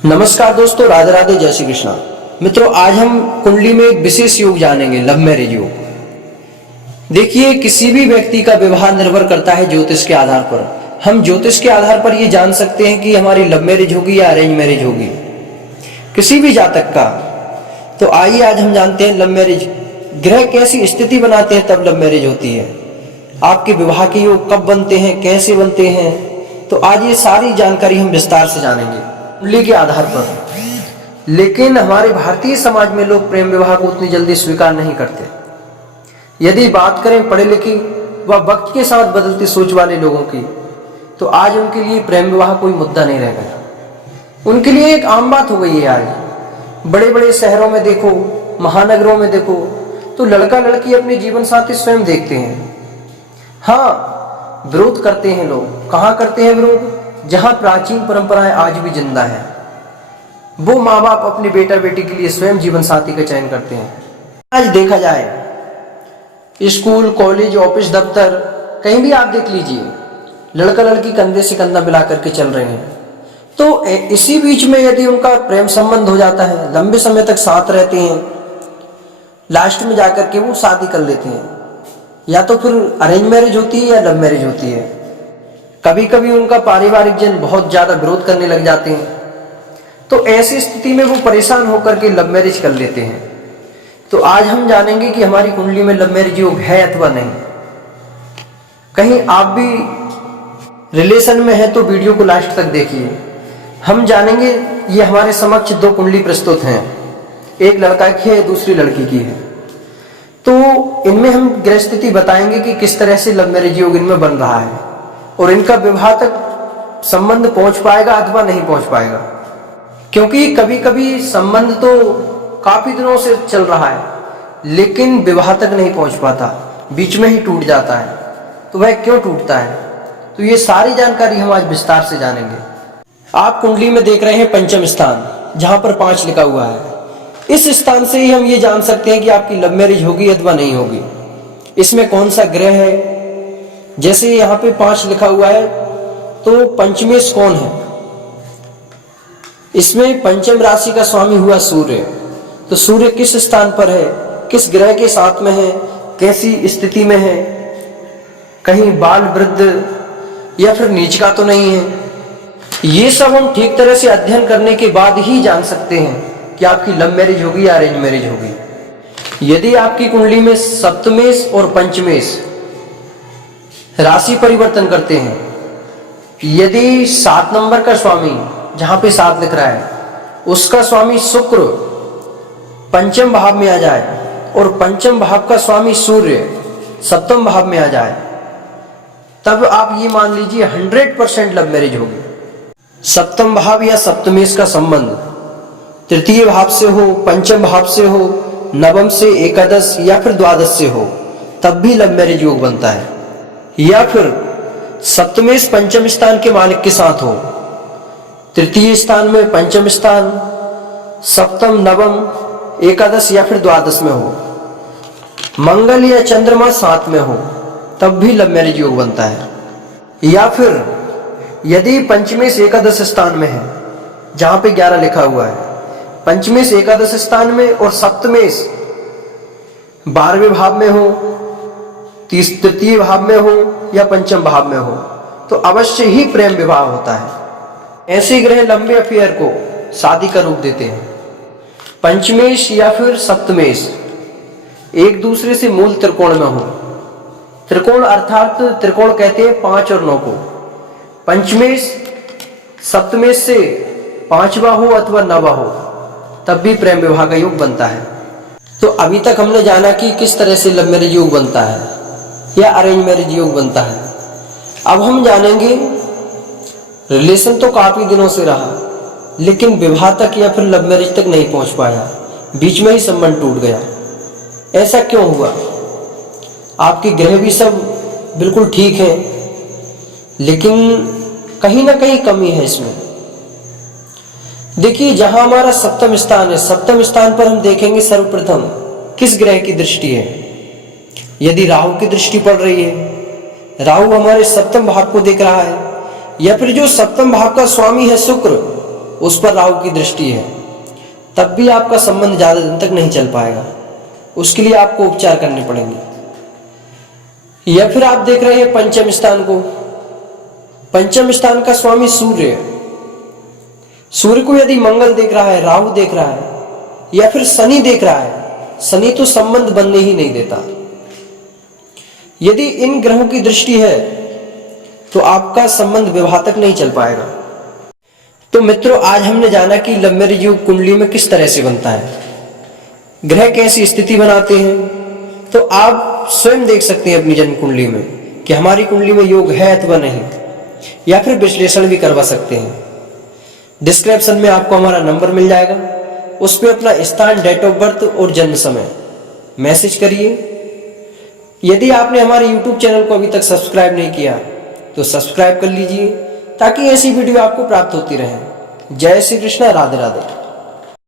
नमस्कार दोस्तों, राधे राधे, जय श्री कृष्णा। मित्रों, आज हम कुंडली में एक विशेष योग जानेंगे, लव मैरिज योग। देखिए, किसी भी व्यक्ति का विवाह निर्भर करता है ज्योतिष के आधार पर। हम ज्योतिष के आधार पर ये जान सकते हैं कि हमारी लव मैरिज होगी या अरेंज मैरिज होगी, किसी भी जातक का। तो आइए आज हम जानते हैं लव मैरिज, ग्रह कैसी स्थिति बनाते हैं तब लव मैरिज होती है, आपके विवाह के योग कब बनते हैं, कैसे बनते हैं। तो आज ये सारी जानकारी हम विस्तार से जानेंगे कुंडली के आधार पर। लेकिन हमारे भारतीय समाज में लोग प्रेम विवाह को उतनी जल्दी स्वीकार नहीं करते। यदि बात करें पढ़े लिखे व वक्त के साथ बदलती सोच वाले लोगों की, तो आज उनके लिए प्रेम विवाह कोई मुद्दा नहीं रह गया। उनके लिए एक आम बात हो गई है। आज बड़े बड़े शहरों में देखो, महानगरों में देखो, तो लड़का लड़की अपने जीवन साथी स्वयं देखते हैं। हाँ, विरोध करते हैं लोग। कहाँ करते हैं विरोध? जहां प्राचीन परंपराएं आज भी जिंदा है, वो माँ बाप अपने बेटा बेटी के लिए स्वयं जीवन साथी का चयन करते हैं। आज देखा जाए, स्कूल, कॉलेज, ऑफिस, दफ्तर, कहीं भी आप देख लीजिए, लड़का लड़की कंधे से कंधा मिला करके चल रहे हैं। तो इसी बीच में यदि उनका प्रेम संबंध हो जाता है, लंबे समय तक साथ रहते हैं, लास्ट में जाकर के वो शादी कर लेते हैं। या तो फिर अरेंज मैरिज होती है या लव मैरिज होती है। कभी कभी उनका पारिवारिक जन बहुत ज्यादा विरोध करने लग जाते हैं, तो ऐसी स्थिति में वो परेशान होकर के लव मैरिज कर लेते हैं। तो आज हम जानेंगे कि हमारी कुंडली में लव मैरिज योग है अथवा नहीं। कहीं आप भी रिलेशन में है तो वीडियो को लास्ट तक देखिए। हम जानेंगे, ये हमारे समक्ष दो कुंडली प्रस्तुत हैं, एक लड़का की है, दूसरी लड़की की है। तो इनमें हम ग्रह स्थिति बताएंगे कि किस तरह से लव मैरिज योग इनमें बन रहा है और इनका विवाह तक संबंध पहुंच पाएगा अथवा नहीं पहुंच पाएगा। क्योंकि कभी कभी संबंध तो काफी दिनों से चल रहा है, लेकिन विवाह तक नहीं पहुंच पाता, बीच में ही टूट जाता है। तो वह क्यों टूटता है, तो ये सारी जानकारी हम आज विस्तार से जानेंगे। आप कुंडली में देख रहे हैं पंचम स्थान, जहां पर 5 लिखा हुआ है। इस स्थान से ही हम ये जान सकते हैं कि आपकी लव मैरिज होगी अथवा नहीं होगी। इसमें कौन सा ग्रह है, जैसे यहाँ पे 5 लिखा हुआ है, तो पंचमेश कौन है? इसमें पंचम राशि का स्वामी हुआ सूर्य। तो सूर्य किस स्थान पर है, किस ग्रह के साथ में है, कैसी स्थिति में है, कहीं बाल वृद्ध या फिर नीच का तो नहीं है। ये सब हम ठीक तरह से अध्ययन करने के बाद ही जान सकते हैं कि आपकी लव मैरिज होगी या अरेंज मैरिज होगी। यदि आपकी कुंडली में सप्तमेश और पंचमेश राशि परिवर्तन करते हैं, यदि 7 नंबर का स्वामी, जहां पे 7 लिख रहा है, उसका स्वामी शुक्र पंचम भाव में आ जाए और पंचम भाव का स्वामी सूर्य सप्तम भाव में आ जाए, तब आप ये मान लीजिए 100% लव मैरिज होगी। सप्तम भाव या सप्तमेश का संबंध तृतीय भाव से हो, पंचम भाव से हो, नवम से, एकादश या फिर द्वादश से हो, तब भी लव मैरिज योग बनता है। या फिर सप्तमेश पंचम स्थान के मालिक के साथ हो, तृतीय स्थान में पंचम स्थान, सप्तम, नवम, एकादश या फिर द्वादश में हो, मंगल या चंद्रमा साथ में हो, तब भी लव मैरिज योग बनता है। या फिर यदि पंचमेश एकादश स्थान में है, जहां पे 11 लिखा हुआ है, पंचमेश एकादश स्थान में और सप्तमेश 12वें भाव में हो, तृतीय भाव में हो या पंचम भाव में हो, तो अवश्य ही प्रेम विवाह होता है। ऐसे ग्रह लंबे अफेयर को शादी का रूप देते हैं। पंचमेश या फिर सप्तमेश एक दूसरे से मूल त्रिकोण में हो। त्रिकोण अर्थात त्रिकोण कहते हैं 5 और 9 को। पंचमेश सप्तमेश से 5वां हो अथवा 9वां हो, तब भी प्रेम विवाह का योग बनता है। तो अभी तक हमने जाना कि किस तरह से लव मैरिज योग बनता है या अरेंज मैरिज योग बनता है। अब हम जानेंगे, रिलेशन तो काफी दिनों से रहा, लेकिन विवाह तक या फिर लव मैरिज तक नहीं पहुंच पाया, बीच में ही संबंध टूट गया। ऐसा क्यों हुआ? आपके ग्रह भी सब बिल्कुल ठीक है, लेकिन कहीं ना कहीं कमी है इसमें। देखिए, जहां हमारा सप्तम स्थान है, सप्तम स्थान पर हम देखेंगे सर्वप्रथम किस ग्रह की दृष्टि है। यदि राहु की दृष्टि पड़ रही है, राहु हमारे सप्तम भाव को देख रहा है, या फिर जो सप्तम भाव का स्वामी है शुक्र, उस पर राहु की दृष्टि है, तब भी आपका संबंध ज़्यादा दिन तक नहीं चल पाएगा। उसके लिए आपको उपचार करने पड़ेंगे। या फिर आप देख रहे हैं पंचम स्थान को। पंचम स्थान का स्वामी सूर्य है। सूर्य को यदि मंगल देख रहा है, राहु देख रहा है या फिर शनि देख रहा है, शनि तो संबंध बनने ही नहीं देता। यदि इन ग्रहों की दृष्टि है तो आपका संबंध विवाह तक नहीं चल पाएगा। तो मित्रों, आज हमने जाना कि लव मैरिज योग कुंडली में किस तरह से बनता है, ग्रह कैसी स्थिति बनाते हैं। तो आप स्वयं देख सकते हैं अपनी जन्म कुंडली में कि हमारी कुंडली में योग है अथवा नहीं, या फिर विश्लेषण भी करवा सकते हैं। डिस्क्रिप्शन में आपको हमारा नंबर मिल जाएगा, उस पर अपना स्थान, डेट ऑफ बर्थ और जन्म समय मैसेज करिए। यदि आपने हमारे YouTube चैनल को अभी तक सब्सक्राइब नहीं किया तो सब्सक्राइब कर लीजिए, ताकि ऐसी वीडियो आपको प्राप्त होती रहे। जय श्री कृष्णा, राधे राधे।